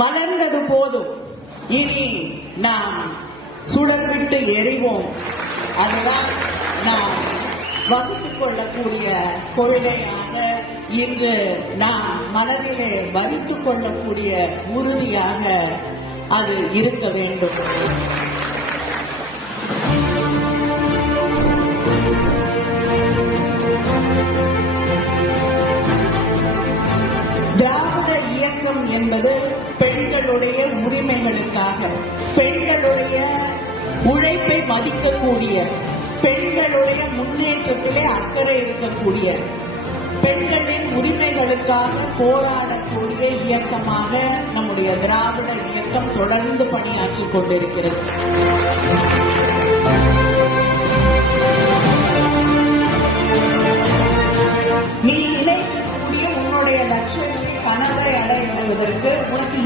மலர்ந்தது போதும், இனி நாம் சுடர்விட்டு எறிவோம். அதுதான் நாம் வகுத்துக் கொள்ளக்கூடிய கொள்கையாக, இன்று நாம் மனதிலே வகித்துக் கொள்ளக்கூடிய உறுதியாக அது இருக்க வேண்டும். திராவிட இயக்கம் என்பது பெண்களுடைய உரிமைகளுக்காக, பெண்களுடைய உழைப்பை மதிக்கக்கூடிய, பெண்களுடைய முன்னேற்றத்திலே அக்கறை இருக்கக்கூடிய, பெண்களின் உரிமைகளுக்காக போராடக்கூடிய இயக்கமாக நம்முடைய திராவிட இயக்கம் தொடர்ந்து பணியாற்றிக் கொண்டிருக்கிறது. நீ நினைக்கக்கூடிய உன்னுடைய லட்சியத்தை கனவை அடைவதற்கு உனக்கு